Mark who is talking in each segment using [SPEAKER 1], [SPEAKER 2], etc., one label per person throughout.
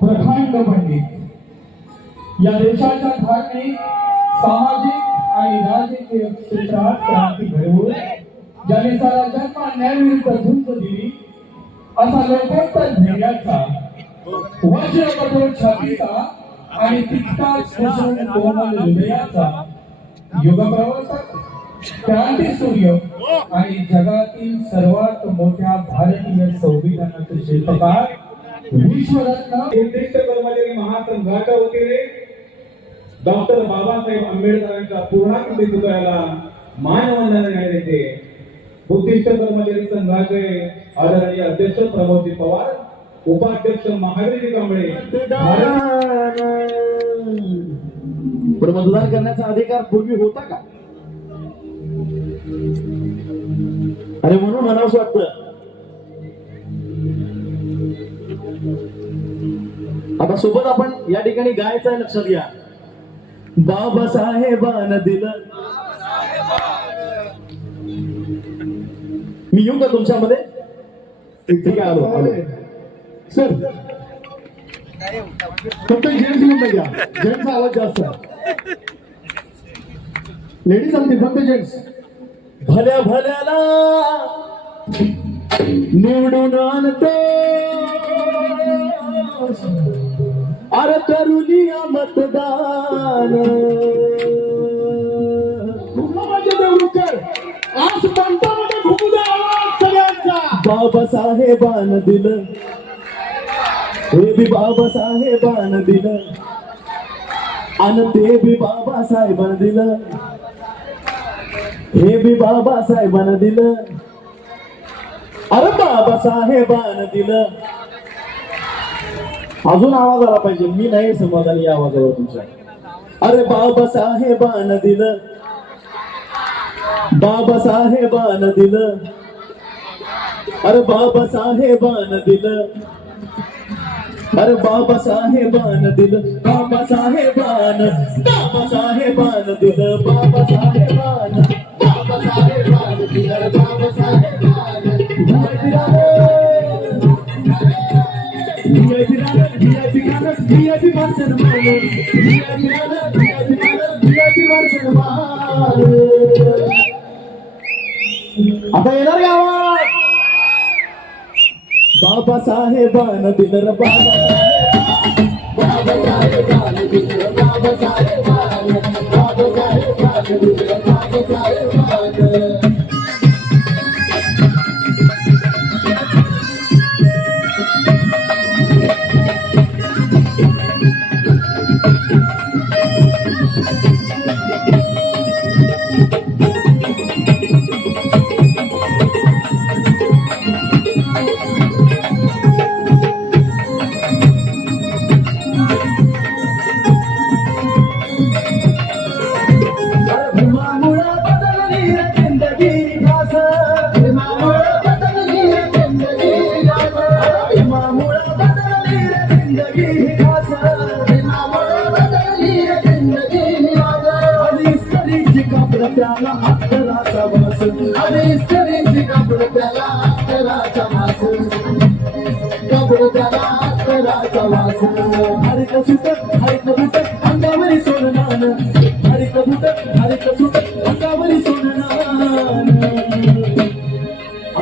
[SPEAKER 1] प्रखंड पंडित. या देशाच्या धार्मिक सामाजिक आणि राजकीय क्षेत्रात क्रांती घडवून ज्याने सारा जन्म न्यायविरुद्ध झुंज दिली असा लोकोत्तर धैर्याचा वज्रकठोर छातीचा आणि तितकाच कुसुम कोमल हृदयाचा युगप्रवर्तक क्रांती सूर्य आणि जगातील सर्वात मोठ्या भारतीय संविधानाचे शिल्पकार विश्वरत्न
[SPEAKER 2] उत्कृष्ट कर्मचारी महासंघाच्या वतीने डॉक्टर बाबासाहेब आंबेडकरांच्या पूर्णाकृती पुतळ्याला मानवंदना देण्यात येते. उत्कृष्ट कर्मचारी संघाचे आदरणीय अध्यक्ष प्रमोदजी पवार उपाध्यक्ष महावीरजी कांबळे
[SPEAKER 3] पण मतदान करण्याचा अधिकार पूर्वी होता का? अरे म्हणून म्हणावं वाटतं आता सोबत आपण या ठिकाणी गायचं आहे लक्षात घ्या. बाबासाहेबान दिलं. मी येऊ का तुमच्यामध्ये? ठीक आहे आलो आलो. सर फक्त जेंट्स म्हणता घ्या जेंट्सचा आवाज जास्त. आहे लेडीज आमची फक्त जेंट्स. भल्या भल्याला निवडून आणतो. अरे करुनिया मतदान. माझ्या देवरुकर आज पंतामध्ये घुमू द्या आवाज सगळ्यांचा. बाबासाहेबान दिलं. हे बी बाबासाहेबान दिलं. आणि ते बी बाबासाहेबान दिलं. हे बी बाबासाहेबान दिलं. अरे बाबासाहेबान दिलं. अजून आवाज आला पाहिजे. मी नाही समाधानी या आवाजावर तुमच्या. अरे बाबासाहेबान दिलं. बाबासाहेबान दिलं. अरे बाबासाहेबान दिलं. अरे बाबासाहेबान दिलं. बाबासाहेबान बाबासाहेबान दिलं. बाबासाहेबान बाबासाहेबान आता येणार गावात आवाज. बाबासाहेबान दिलं रे बाबासाहेबान दिलं बाबासाहेबान बाबासाहेबान दिलं बाबासाहेबान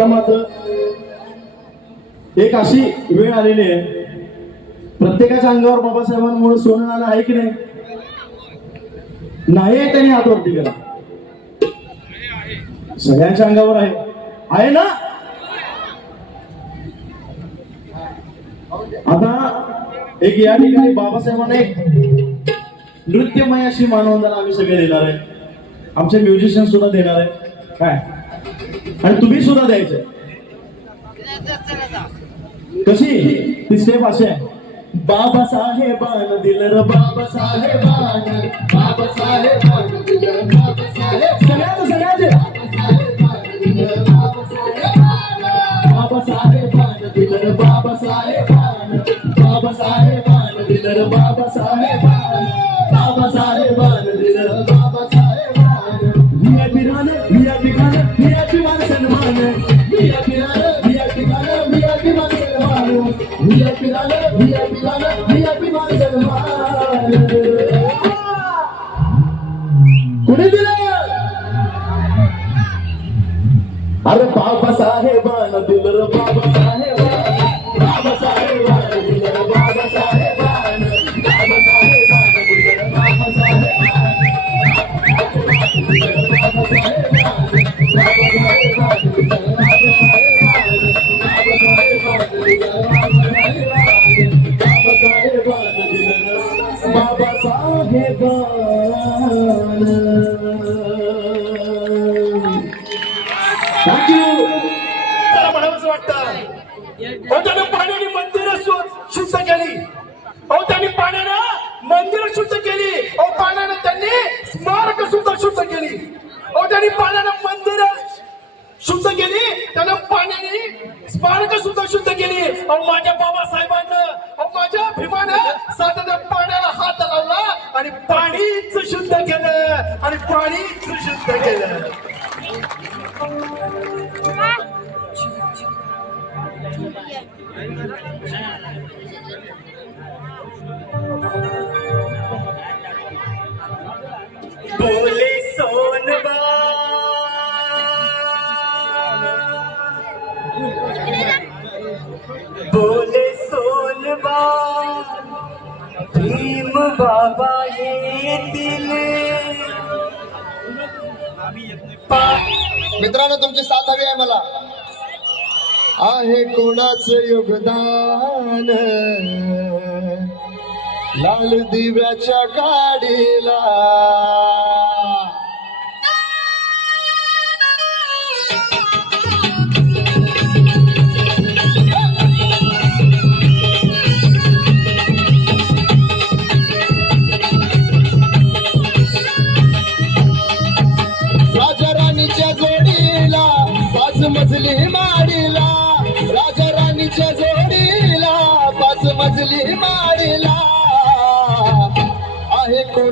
[SPEAKER 3] आता मात्र एक अशी वेळ आलेली आहे. प्रत्येकाच्या अंगावर बाबासाहेबांमुळे सोनं आलं आहे की नाही? नाही त्यांनी हात वरती केला. सगळ्यांच्या अंगावर आहे. आहे ना? आता एक या ठिकाणी बाबासाहेबांना एक नृत्यमय अशी मानवंदना आम्ही सगळे देणार आहे. आमचे म्युझिशियन सुद्धा देणार आहे. काय? आणि तुम्ही सुद्धा द्यायचे. कशी? ती स्टेप अशी आहे. बाबासाहेबान दिल र बाबासाहेबान. बाबासाहेबान दिलं र बाबासाहेब सगळ्यांचं सगळ्यांचे. बाबासाहेबान दिल र बाबासाहेबान. बाबासाहेबान दिल र बाबासाहेबान. बाबासाहेबान. अरे बाबासाहेबान दिलं
[SPEAKER 4] बोले सोनबा बोले सोनबा भीम बाबा येतील
[SPEAKER 3] मित्रांनो तुमची साथ हवी आहे मला. आहे कोणाचं योगदान? लाल दिव्याच्या गाडीला.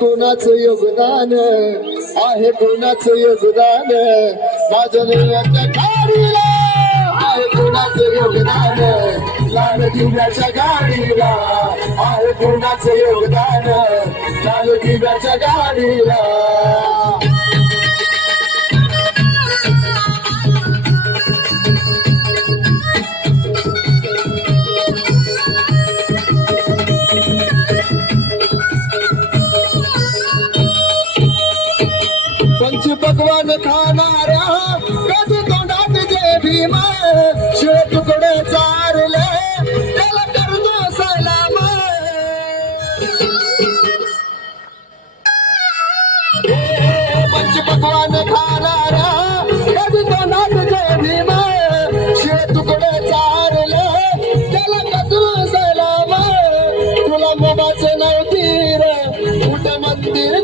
[SPEAKER 3] कोणाचं योगदान? आहे कोणाचं योगदान? माझ्या देवाच्या गाडीला आहे कोणाचं योगदान? लाल दिव्याच्या गाडीला आहे कोणाचं योगदान? लाल दिव्याच्या गाडीला. पकवान खाणाऱ्या कधी तोंडात जे भीम शिळ तुकडे चारले त्याला करतो सलाम. पंच पकवान खाणाऱ्या कधी तोंडात जे भीम शिळ तुकडे चारले त्याला करतो सलाम. तुला मोबाचं नव्हती रे कुठं मंदिर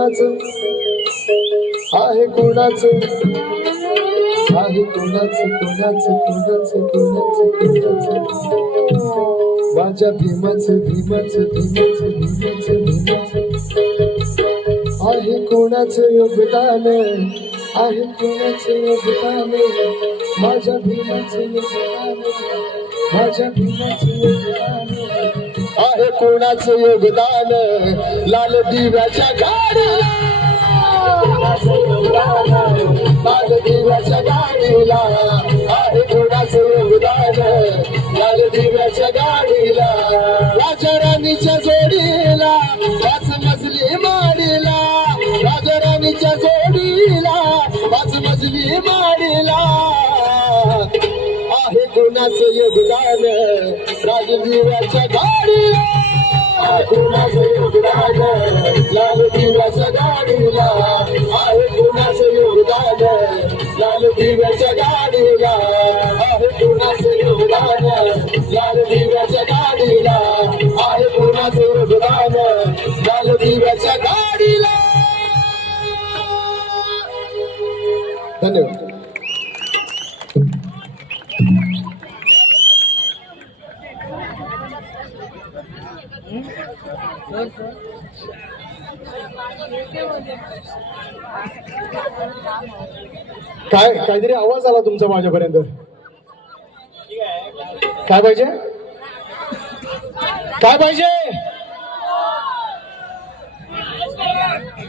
[SPEAKER 3] कोणाचं? आहे कोणाचं? आहे कोणाचं? कोणाचं? कोणाचं? कोणाचं? कोणाचं? माझ्या भीमाचं भीमाचं भीमाचं भीमाचं भीमाचं. आहे कोणाचं योगदान? आहे कोणाचं योगदान? माझ्या भीमाचं योगदान? माझ्या भीमाचं योगदान? अरे कोणाचं योगदान? लाल दिव्याच्या गाडीला. लाल दिव्याच्या गाडीला. आहे कोणाचं योगदान? लाल दिव्याच्या गाडीला. राजा राणीच्या जोडीला पाच मजली माडीला. राजा राणीच्या जोडीला पाच मजली माडीला. आहे कोणाचं योगदान? राजदिव्याच्या लाल दिव्याच्या गाडीला आहे कोणाचं योगदान लाल दिव्याच्या गाडीला आहे कोणाचं योगदान लाल दिव्याच्या गाडीला आहे कोणाचं योगदान लाल दिव्याच्या गाडीला धन्यवाद काय काहीतरी आवाज आला तुमचा माझ्यापर्यंत? काय पाहिजे? काय पाहिजे?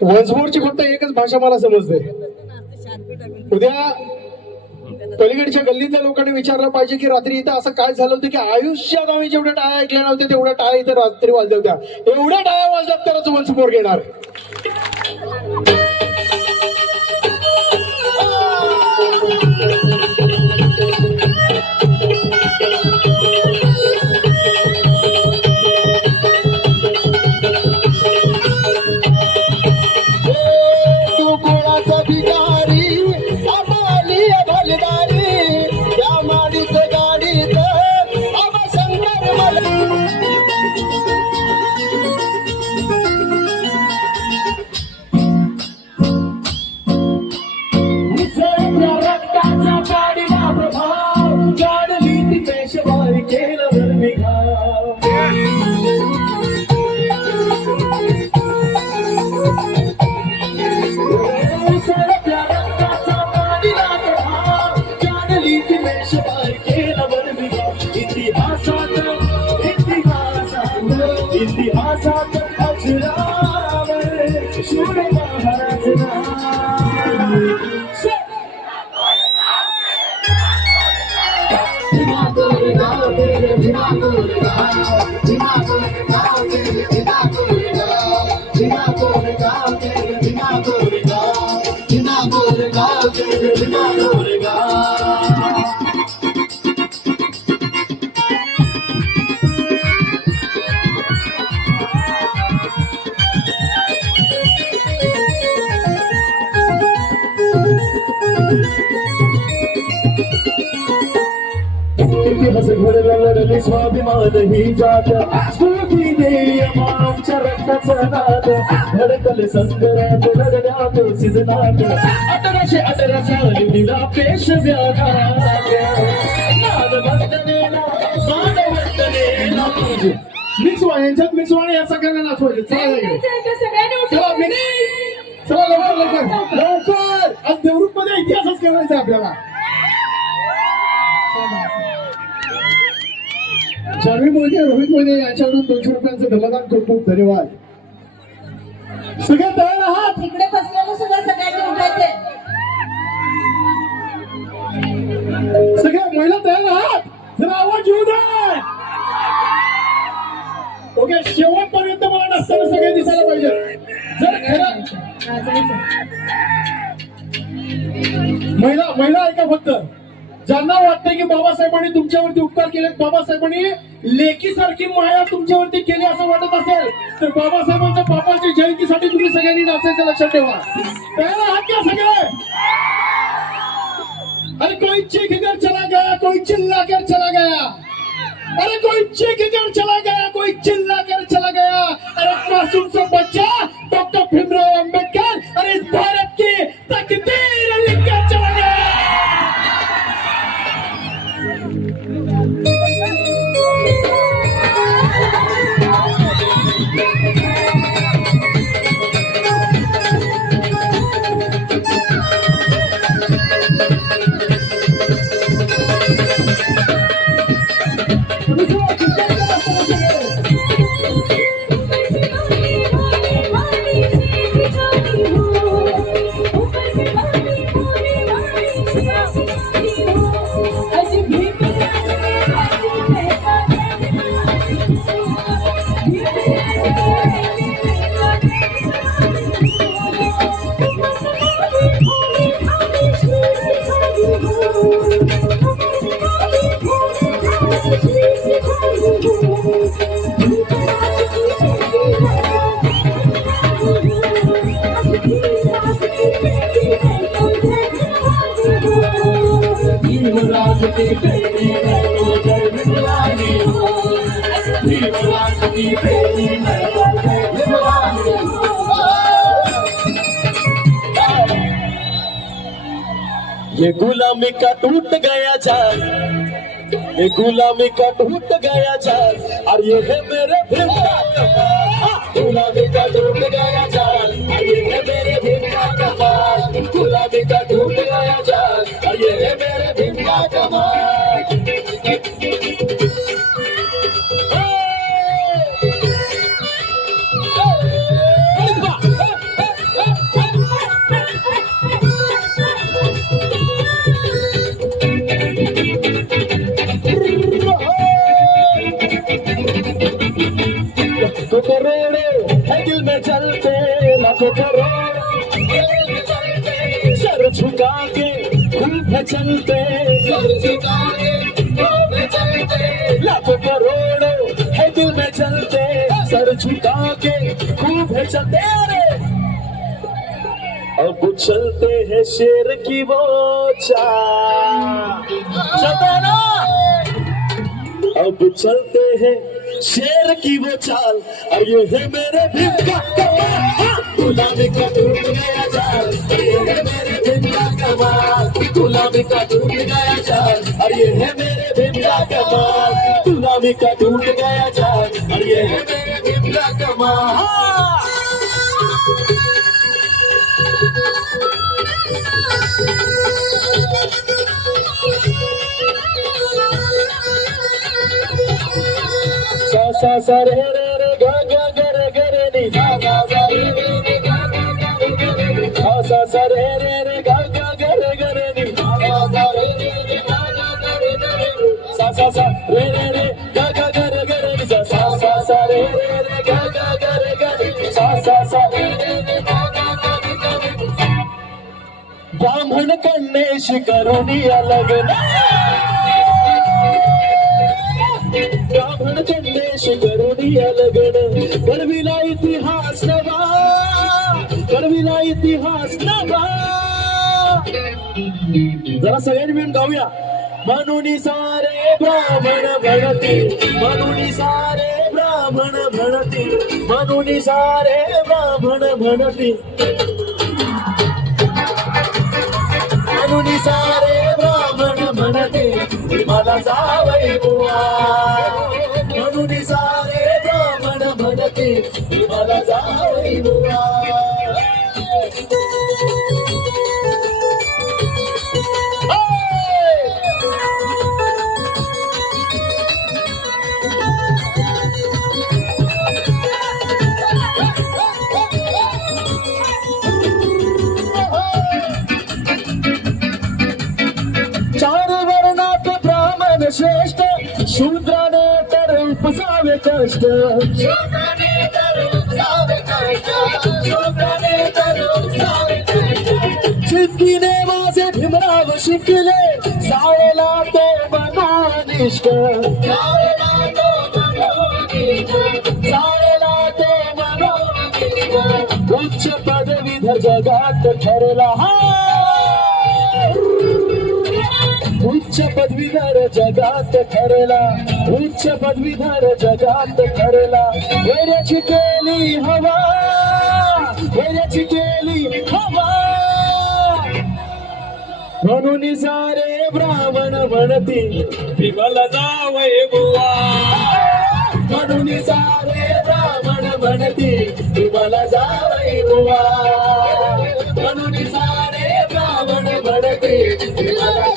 [SPEAKER 3] वन्समोरची फक्त एकच भाषा मला समजते. उद्या पलीकडच्या गल्लीतल्या लोकांनी विचारलं पाहिजे की रात्री इथं असं काय झालं होतं की आयुष्यात आम्ही जेवढ्या टाळ्या ऐकल्या नव्हत्या तेवढ्या टाळ्या इथे रात्री वाजल्या होत्या. एवढ्या टाळ्या वाजल्यात तरच समोर घेणार ইতিহাসাত অজরাবে
[SPEAKER 1] সুরে ভারত বিনা করে না বিনা করে না বিনা করে না বিনা করে না বিনা করে না বিনা করে না বিনা করে না বিনা করে না घडला लढली स्वाभिमान ही जात. स्फूर्ती देय मानवच्या रक्ताचा नाद. धडकले संग्रात लढण्यात सिजनात. अठराशे अठरा साली दिला मानवंदनेला मानवंदनेला मिक्स व्हा यांच्यात मिक्स व्हा आणि या सगळ्यांना नाचवायचे चला. चला मिक्स चला लवकर लवकर. लवकर. आज देवरूपमध्ये इतिहासच करायचा आपल्याला. जान्हवी मोहिते रोहित मोहिते यांच्याकडून दोनशे रुपयांचं धमदान खूप खूप धन्यवाद. सगळे तयार आहात?
[SPEAKER 5] इकडे बसलेलं सुद्धा सगळ्यांनी उठायचे
[SPEAKER 1] सगळ्या महिला तयार आहात? जरा आवाज येऊ दे ओके शेवटपर्यंत मला नसताना सगळे दिसायला पाहिजे. जर खरं महिला महिला ऐका फक्त. ज्यांना वाटतं की बाबासाहेबांनी तुमच्यावरती उपकार केलेत, बाबासाहेबांनी लेकीसारखी माया तुमच्यावरती केली असं वाटत असेल, तर बाबासाहेबांच्या बाबाच्या जयंतीसाठी तुम्ही सगळ्यांनी नाचायचं लक्षात ठेवा. तयार आहात का सगळे. अरे कोई चीख कर चला गया, कोई चिल्ला कर चला गया. अरे कोई चीख कर चला गया, कोई चिल्ला कर चला गया. अरे मासूम सा बच्चा, डॉक्टर भीमराव अंबेडकर, अरे इस भारत की तकदीर लिख कर चला गया.
[SPEAKER 3] ये गुलामी का टूट गया जाल ये गुलामी का टूट गया जाल और ये है मेरे भीम का कमाल गुलामी का टूट गया चलते सर झुका है लाखों करोड़ों है दिल में चलते सर झुका के खूब है चलते. अरे! अब चलते हैं शेर की वो चाल अब चलते हैं शेर की वो चाल और ये है मेरे भीम का कमाल। हाँ! गुलामी का टूट गया जाल ये है कमाल गुलामी का टूट गया जाल। और ये है मेरे भीम का कमाल गुलामी का टूट गया जाल। और ये है मेरे कमाल। हाँ! सा सा सा रे ब्राह्मण कन्येशी करुणी अलग ब्राह्मण कन्नेश करुणी अलगड करविला इतिहास नवा. करविला इतिहास नवा. जरा सगळ्यांनी मिळून गाऊया. म्हणून सारे ब्राह्मण भणती म्हणून सारे ब्राह्मण भणती म्हणून सारे ब्राह्मण भणती म्हणून सारे ब्राह्मण म्हणते मला जावई बुवा. उपसावे कष्ट. सिद्धीने माझे भीमराव शिकले. सावला तो बनानिष्ठ उच्च पदवीधर जगात ठरला. हा! उच्च पदवीधर जगात ठरला. उच्च पदवीधर जगात ठरला. वेड्याची केली हवा वेड्याची केली हवा. म्हणून सारे ब्राह्मण म्हणती विमल जावय बुवा. म्हणून सारे ब्राह्मण म्हणती विमल जावय बुवा. म्हणून सारे ब्राह्मण म्हणती भीमला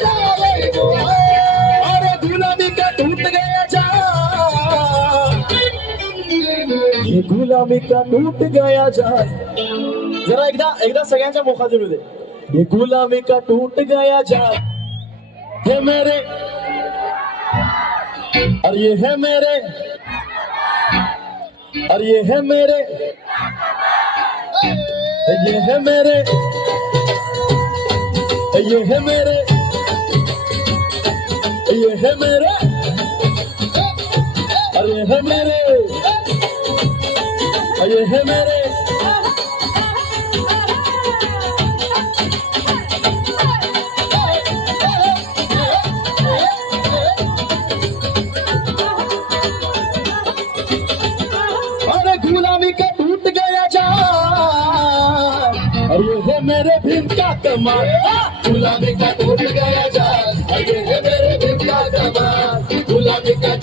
[SPEAKER 3] ये गुलामी का टूट गया जाल जरा एकदा एकदा सगळ्यांच्या मुखात येऊ दे। ये गुलामी का टूट गया जाल हे मेरे। और ये है मेरे। और ये है मेरे। ये है मेरे। ये है मेरे। ये है मेरे। ये है मेरे। अये हे मेरे
[SPEAKER 4] का गुलाबी का टूट गया जाल। अरे मेरे भीम का कमाल। गुलाबी का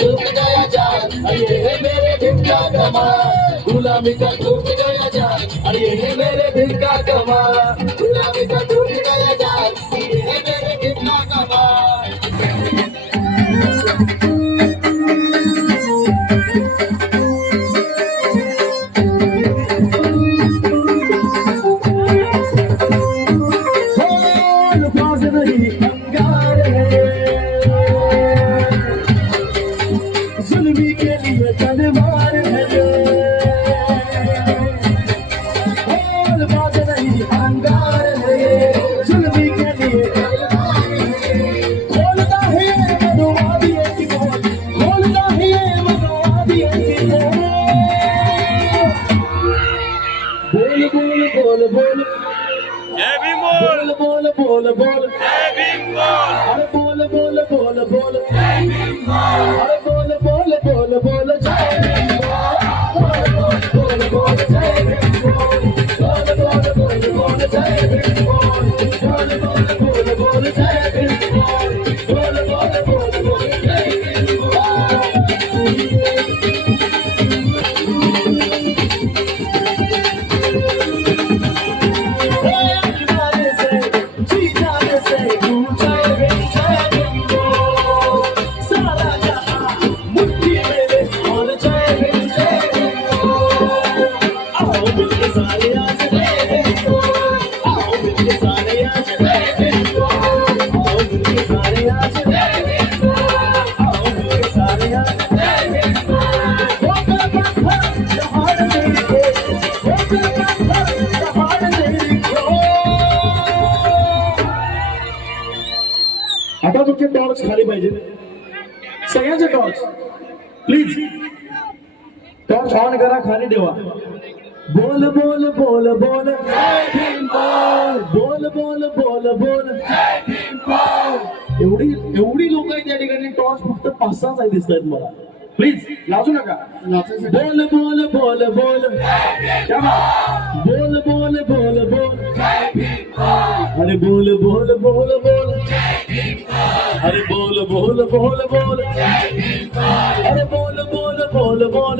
[SPEAKER 4] तुला गुलाबी का टूट गया जाल अरे ये मेरे दिल का कमाल. गुलाबी का टूट गया जाल ये मेरे दिल का कमाल.
[SPEAKER 3] bol bol टॉर्च ऑन करा खाली ठेवा.
[SPEAKER 4] बोल बोल बोल बोल. बोल बोल बोल बोल.
[SPEAKER 3] एवढी एवढी लोक आहेत या ठिकाणी. टॉर्च फक्त पाच सहाच आहे दिसत आहेत मला. प्लीज लाजू नका
[SPEAKER 4] बोल बोल बोल बोल
[SPEAKER 3] क्या बात?
[SPEAKER 4] बोल बोल बोल बोल अरे बोल बोल बोल बोल अरे बोल बोल बोल बोल अरे बोल बोल बोल बोल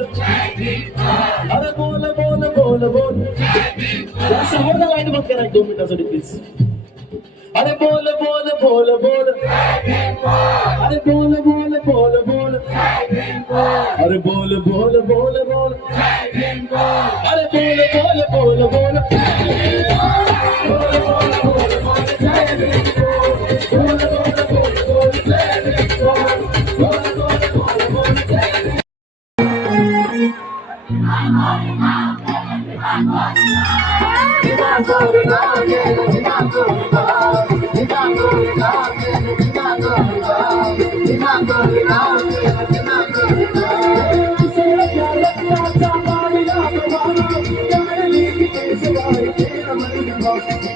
[SPEAKER 4] अरे बोल बोल बोल बोल जरा समोरचा लाइट बंद करा एक दोन मिनिटासाठी प्लीज अरे बोल बोल बोल बोल अरे बोल बोल बोल बोल আরে বল বল বল বল। আরে বল বল বল বল। Thank you.